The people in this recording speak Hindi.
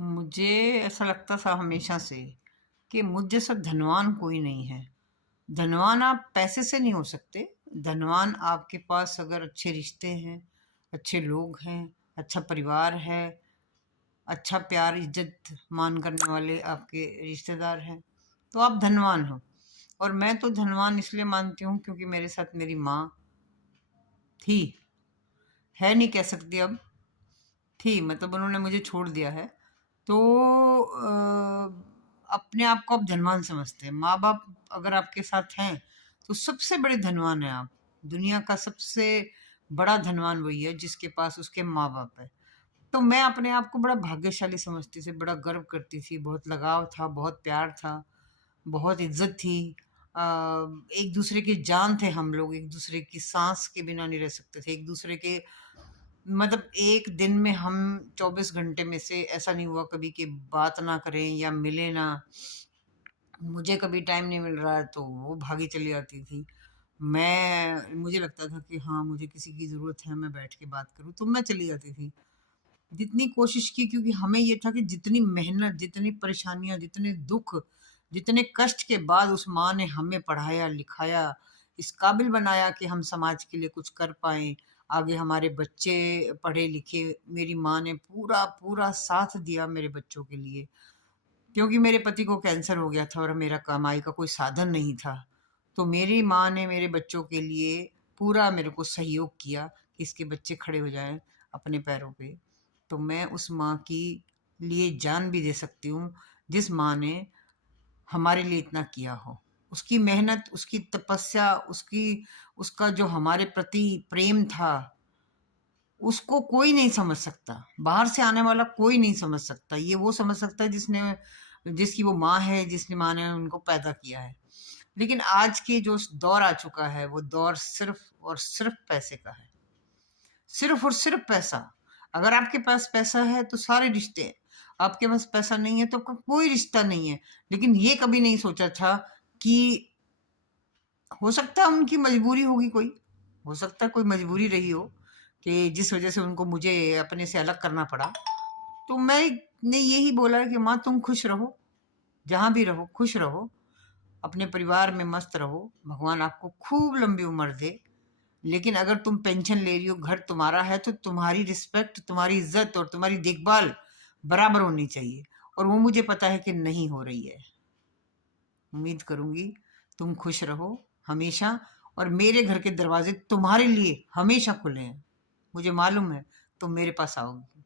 मुझे ऐसा लगता था हमेशा से कि मुझ जैसा धनवान कोई नहीं है। धनवान आप पैसे से नहीं हो सकते। धनवान आपके पास अगर अच्छे रिश्ते हैं, अच्छे लोग हैं, अच्छा परिवार है, अच्छा प्यार इज्जत मान करने वाले आपके रिश्तेदार हैं, तो आप धनवान हो। और मैं तो धनवान इसलिए मानती हूँ क्योंकि मेरे साथ मेरी माँ थी, है नहीं कह सकती अब, थी मतलब उन्होंने मुझे छोड़ दिया है। तो अपने आप को आप धनवान समझते हैं। माँ बाप अगर आपके साथ हैं तो सबसे बड़े धनवान हैं आप। दुनिया का सबसे बड़ा धनवान वही है जिसके पास उसके माँ बाप है। तो मैं अपने आप को बड़ा भाग्यशाली समझती थी, बड़ा गर्व करती थी, बहुत लगाव था, बहुत प्यार था, बहुत इज्जत थी। अ, एक दूसरे की जान थे हम लोग, एक दूसरे की सांस के बिना नहीं रह सकते थे, एक दूसरे के मतलब एक दिन में हम 24 घंटे में से ऐसा नहीं हुआ कभी कि बात ना करें या मिले ना। मुझे कभी टाइम नहीं मिल रहा है तो वो भागी चली आती थी। मुझे लगता था कि हाँ, मुझे किसी की ज़रूरत है, मैं बैठ के बात करूँ, तो मैं चली जाती थी। जितनी कोशिश की, क्योंकि हमें ये था कि जितनी मेहनत, जितनी परेशानियाँ, जितने दुःख, जितने कष्ट के बाद उस माँ ने हमें पढ़ाया, लिखाया, इस काबिल बनाया कि हम समाज के लिए कुछ कर पाएँ, आगे हमारे बच्चे पढ़े-लिखे। मेरी माँ ने पूरा-पूरा साथ दिया मेरे बच्चों के लिए, क्योंकि मेरे पति को कैंसर हो गया था और मेरा कमाई का कोई साधन नहीं था। तो मेरी माँ ने मेरे बच्चों के लिए पूरा मेरे को सहयोग किया कि इसके बच्चे खड़े हो जाएँ अपने पैरों पे। तो मैं उस माँ की लिए जान भी दे सकती हूँ, जिस माँ ने हमारे लिए इतना किया हो। उसकी मेहनत, उसकी तपस्या, उसका जो हमारे प्रति प्रेम था, उसको कोई नहीं समझ सकता। बाहर से आने वाला कोई नहीं समझ सकता। ये वो समझ सकता है जिसकी वो माँ है, जिसने माँ ने उनको पैदा किया है। लेकिन आज के जो दौर आ चुका है, वो दौर सिर्फ़ और सिर्फ़ पैसे का है। सिर्फ़ और सिर्फ़ पैसा। अगर आपके पास पैसा है तो सारे रिश्ते हैं, आपके पास पैसा नहीं है तो आपका कोई रिश्ता नहीं है। लेकिन ये कभी नहीं सोचा था कि हो सकता है उनकी मजबूरी होगी कोई, हो सकता है कोई मजबूरी रही हो कि जिस वज़ह से उनको मुझे अपने से अलग करना पड़ा। तो मैंने यही बोला कि माँ, तुम खुश रहो, जहाँ भी रहो खुश रहो, अपने परिवार में मस्त रहो, भगवान आपको खूब लंबी उम्र दे। लेकिन अगर तुम पेंशन ले रही हो, घर तुम्हारा है, तो तुम्हारी रिस्पेक्ट, तुम्हारी इज़्ज़त और तुम्हारी देखभाल बराबर होनी चाहिए, और वो मुझे पता है कि नहीं हो रही है। उम्मीद करूँगी तुम खुश रहो हमेशा, और मेरे घर के दरवाज़े तुम्हारे लिए हमेशा खुले हैं। मुझे मालूम है तुम मेरे पास आओगी।